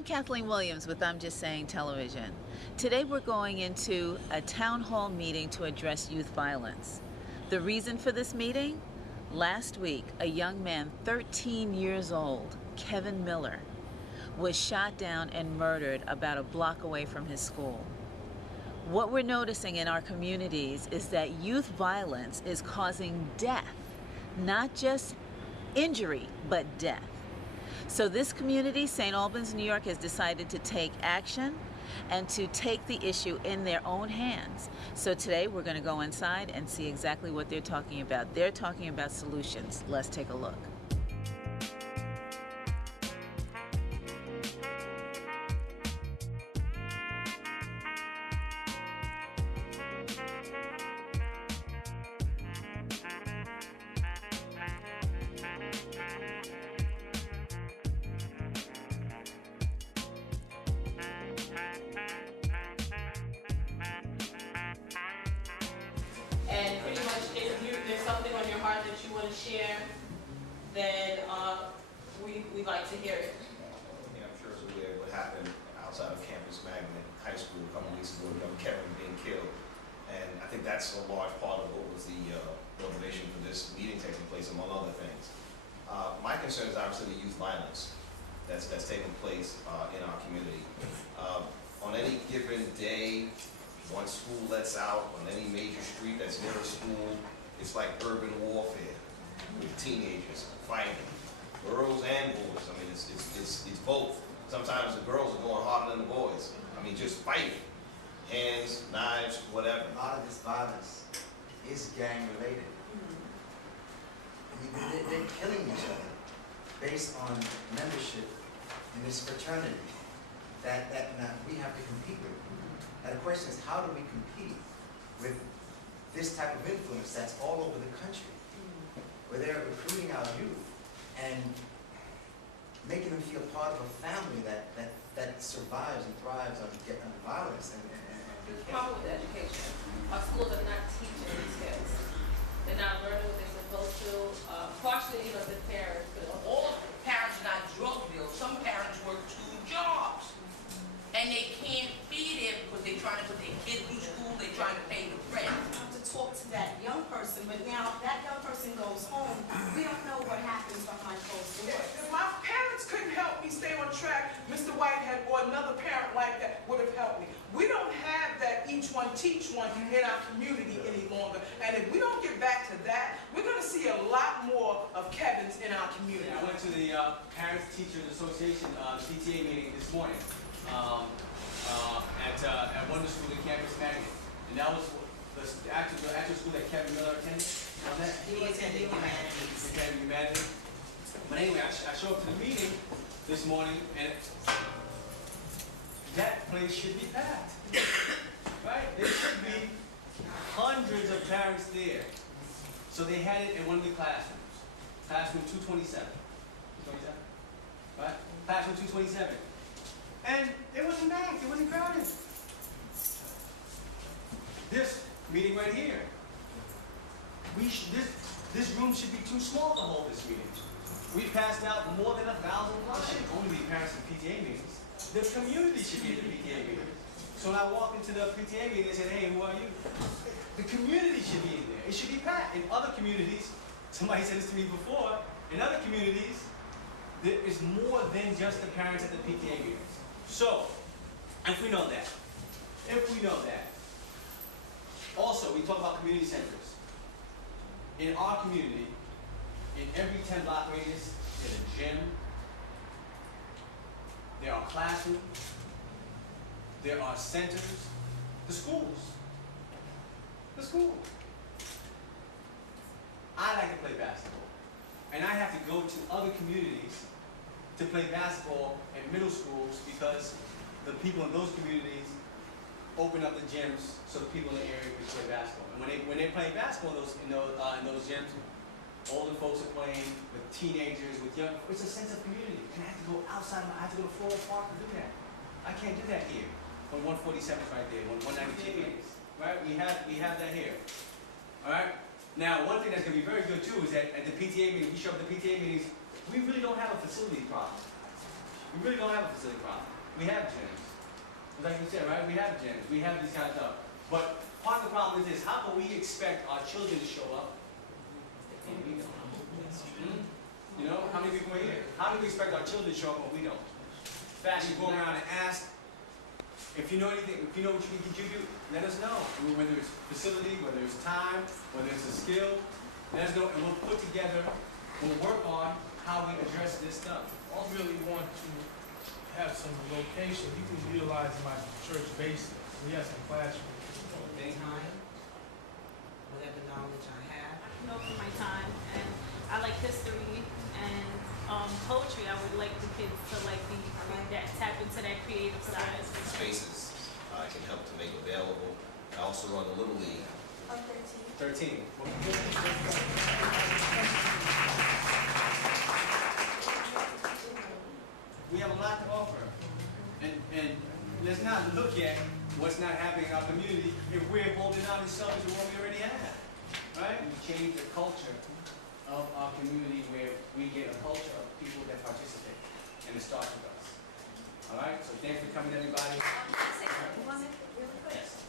I'm Kathleen Williams with I'm Just Saying Television. Today we're going into a town hall meeting to address youth violence. The reason for this meeting? Last week, a young man 13 years old, Kevin Miller, was shot down and murdered about a block away from his school. What we're noticing in our communities is that youth violence is causing death, not just injury, but death. So this community, Saint Albans, New York, has decided to take action and to take the issue in their own hands. So today we're going to go inside and see exactly what they're talking about. They're talking about solutions. Let's take a look. And pretty much, if there's something on your heart that you want to share, then we'd like to hear it. Yeah, I'm sure it's aware of what happened outside of Campus Magnet High School a couple weeks ago, young Kevin being killed. And I think that's a large part of what was the motivation for this meeting taking place, among other things. My concern is obviously the youth violence that's taking place in our community. On any given day, one school lets out, on any major street that's near a school, it's like urban warfare with teenagers fighting, girls and boys. I mean, it's both. Sometimes the girls are going harder than the boys. I mean, just fighting, hands, knives, whatever. A lot of this violence is gang related. I mean, they're killing each other based on membership in this fraternity that we have to compete with. Now the question is, how do we compete with this type of influence that's all over the country, where they're recruiting our youth and making them feel part of a family that survives and thrives on violence and The problem with education, our schools are not teaching these kids. They're not learning what they're supposed to. Partially, the parents, but All parents are not drug dealers. Some parents work 2 jobs. And they can't be there because they're trying to put their kids through school, they're trying to pay the rent. To talk to that young person, but now that young person goes home, we don't know what happens behind closed doors. If my parents couldn't help me stay on track, Mr. Whitehead or another parent like that would have helped me. We don't have that each one teach one in our community any longer. And if we don't get back to that, we're going to see a lot more of Kevins in our community. I went to the Parents Teachers Association PTA meeting this morning at one of the schools in Campus Magnet, and that was the actual school that Kevin Miller attended. He attended humanities. Attended humanities. But anyway, I show up to the meeting this morning, and that place should be packed. Right? There should be hundreds of parents there. So they had it in one of the classrooms, classroom 227. 227? Right? Classroom 227. And it wasn't packed, it wasn't crowded. This meeting right here, this room should be too small to hold this meeting. We passed out more than 1,000 flyers. It should only be parents in PTA meetings. The community should be at the PTA meeting. So when I walk into the PTA meeting and say, hey, who are you? The community should be in there. It should be packed. In other communities, somebody said this to me before, in other communities, there is more than just the parents at the PTA meetings. So, if we know that, also we talk about community centers. In our community, in every 10-block radius, there's a gym, there are classrooms, there are centers, the schools. I like to play basketball, and I have to go to other communities to play basketball in middle schools because the people in those communities open up the gyms so the people in the area can play basketball. And when they play basketball in those gyms, older folks are playing with teenagers, with young. It's a sense of community. And I have to go outside. I have to go to Floral Park to do that. I can't do that here. When 147 is right there, when 192 is. Right? We have that here. All right. Now, one thing that's going to be very good too is that at the PTA meetings, we show up at the PTA meetings, we really don't have a facility problem. We really don't have a facility problem. We have gyms. Like you said, right? We have gyms. We have these kind of stuff. But part of the problem is this: how can we expect our children to show up? You know, how many people are here? How do we expect our children to show up when we don't? In fact, you go around and ask, if you know anything, if you know what you can contribute, let us know. Whether it's facility, whether it's time, whether it's a skill, let us know, and we'll put together, we'll work on how we address this stuff. I really want to have some location. You can utilize my church basement. We have some classrooms. Time, whatever knowledge I have. I know from my time, and I like history and poetry. I would like the kids to like be that tap into that creative side. Spaces I can help to make available. I also run the Little League. 13. We have a lot to offer. And let's not look at what's not happening in our community if we're holding on to something to what we already have. Right? We change the culture of our community where we get a culture of people that participate. And it starts with us. All right? So thanks for coming, everybody. One minute, really quick. Yes.